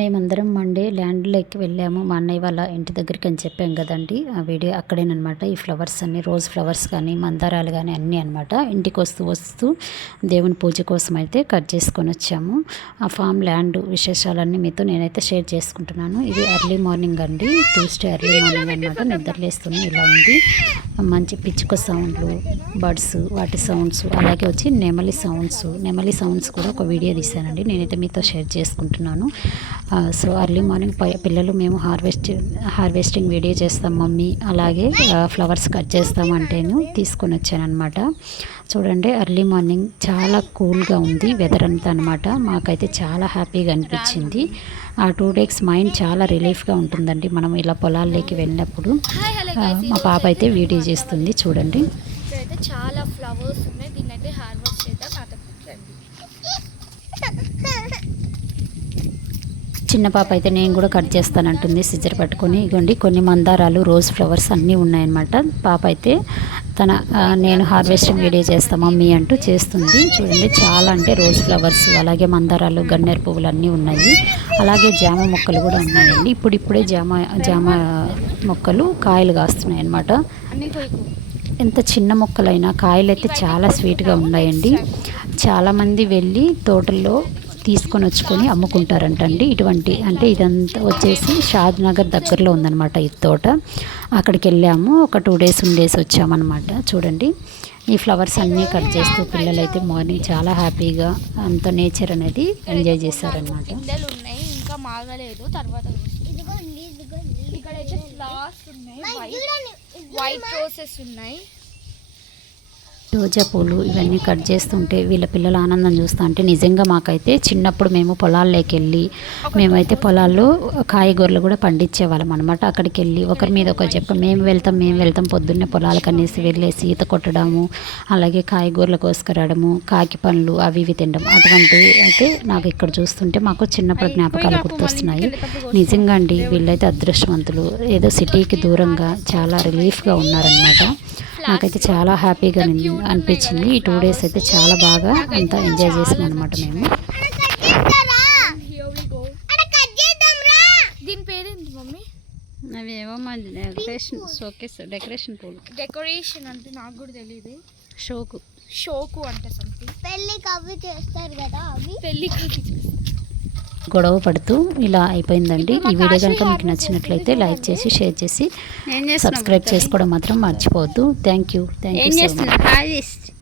మేమందరం మండే ల్యాండ్లోకి వెళ్ళాము. మా అన్నయ్య వాళ్ళ ఇంటి దగ్గరికి అని చెప్పాం కదండి. ఆ వీడియో అక్కడేనమాట ఈ ఫ్లవర్స్ అన్నీ రోజ్ ఫ్లవర్స్ కానీ మందారాలు కానీ అన్నీ అనమాట ఇంటికి వస్తూ వస్తూ దేవుని పూజ కోసం అయితే కట్ చేసుకొని వచ్చాము. ఆ ఫామ్ ల్యాండ్ విశేషాలన్నీ మీతో నేనైతే షేర్ చేసుకుంటున్నాను. ఇది ఎర్లీ మార్నింగ్ అండి. ట్యూస్డే ఎర్లీ మార్నింగ్ అనమాట నిద్రలేస్తుంది ఇలా ఉంది. మంచి పిచ్చుక సౌండ్లు బర్డ్స్ వాటి సౌండ్స్ అలాగే వచ్చి నెమలి సౌండ్స్. నెమలి సౌండ్స్ కూడా ఒక వీడియో తీశానండి. నేనైతే మీతో షేర్ చేసుకుంటున్నాను. సో అర్లీ మార్నింగ్ పిల్లలు మేము హార్వెస్ట్ హార్వెస్టింగ్ వీడియో చేస్తాం మమ్మీ. అలాగే ఫ్లవర్స్ కట్ చేస్తాం అంటేను తీసుకొని వచ్చాను అనమాట చూడండి ఎర్లీ మార్నింగ్ చాలా కూల్గా ఉంది వెదర్ అంతా అనమాట మాకైతే చాలా హ్యాపీగా అనిపించింది. ఆ టూ డేస్ మైండ్ చాలా రిలీఫ్గా ఉంటుందండి. మనం ఇలా పొలాల్లోకి వెళ్ళినప్పుడు. మా పాప అయితే వీడియో చేస్తుంది చూడండి. చాలా ఫ్లవర్స్ ఉన్నాయి దీన్ని అయితే హార్వెస్ట్ చేద్దాం నాతో రండి చిన్న పాప అయితే నేను కూడా కట్ చేస్తానంటుంది. సిజర్ పట్టుకొని ఇగోండి కొన్ని మందారాలు రోజ్ ఫ్లవర్స్ అన్నీ ఉన్నాయన్నమాట. పాప అయితే తన నేను హార్వెస్టింగ్ వీడియో చేస్తా మమ్మీ అంటూ చేస్తుంది. చూడండి చాలా అంటే రోజ్ ఫ్లవర్స్ అలాగే మందారాలు గన్నేరు పువ్వులు అన్నీ ఉన్నాయి. అలాగే జామ మొక్కలు కూడా ఉన్నాయండి. ఇప్పుడు ఇప్పుడే జామ జామ మొక్కలు కాయలు కాస్తున్నాయి అన్నమాట ఎంత చిన్న మొక్కలైనా కాయలు అయితే చాలా స్వీట్గా ఉన్నాయండి. చాలామంది వెళ్ళి తోటల్లో తీసుకొని వచ్చుకొని అమ్ముకుంటారంటండి ఇటువంటి. అంటే ఇదంతా వచ్చేసి షాద్ నగర్ దగ్గరలో ఉందన్నమాట ఈ తోట. అక్కడికి వెళ్ళాము. ఒక టూ డేస్ ఉండేసి వచ్చామన్నమాట. చూడండి. ఈ ఫ్లవర్స్ అన్నీ కట్ చేస్తూ పిల్లలు అయితే మార్నింగ్ చాలా హ్యాపీగా అంత నేచర్ అనేది ఎంజాయ్ చేశారనమాట ఉన్నాయి. ఇంకా మాగలేదు. తర్వాత ఇక్కడైతే ఫ్లవర్స్ ఉన్నాయి. వైట్ వైట్ రోసెస్ ఉన్నాయి. రోజా పూలు ఇవన్నీ కట్ చేస్తుంటే వీళ్ళ పిల్లల ఆనందం చూస్తూ అంటే నిజంగా మాకైతే చిన్నప్పుడు మేము పొలాల్లోకి వెళ్ళి మేమైతే పొలాల్లో కాయగూరలు కూడా పండించేవాళ్ళం అనమాట అక్కడికి వెళ్ళి ఒకరి మీద ఒకరు చెప్ప మేము వెళ్తాం మేము వెళ్తాం పొద్దున్నే పొలాలకు అనేసి వెళ్ళేసి ఈత కొట్టడము అలాగే కాయగూరలు కోసుకురావడము కాకి పండ్లు అవి ఇవి తినడం. అటువంటివి అయితే నాకు ఇక్కడ చూస్తుంటే మాకు చిన్నప్పుడు జ్ఞాపకాలు గుర్తొస్తున్నాయి. నిజంగా అండి వీళ్ళైతే అదృష్టవంతులు. ఏదో సిటీకి దూరంగా చాలా రిలీఫ్గా ఉన్నారనమాట నాకైతే చాలా హ్యాపీగా అనిపి- అనిపించింది. ఈ టూ డేస్ అయితే చాలా బాగా అంతా ఎంజాయ్ చేసాం అనమాట మేము అవి ఏవో మా డెకరేషన్ షోకేస్ డెకరేషన్ పూలు. డెకరేషన్ అంటే నాకు కూడా తెలియదు షోకు. షోకు అంటే సంథింగ్ పెళ్ళికి అవి చేస్తారు కదా అవి? పెళ్ళికి గొడవ పడుతూ ఇలా అయిపోయిందండి. ఈ వీడియో కనుక మీకు నచ్చినట్లయితే లైక్ చేసి షేర్ చేసి సబ్స్క్రైబ్ చేసుకోవడం మాత్రం మర్చిపోవద్దు. Thank you thank you so much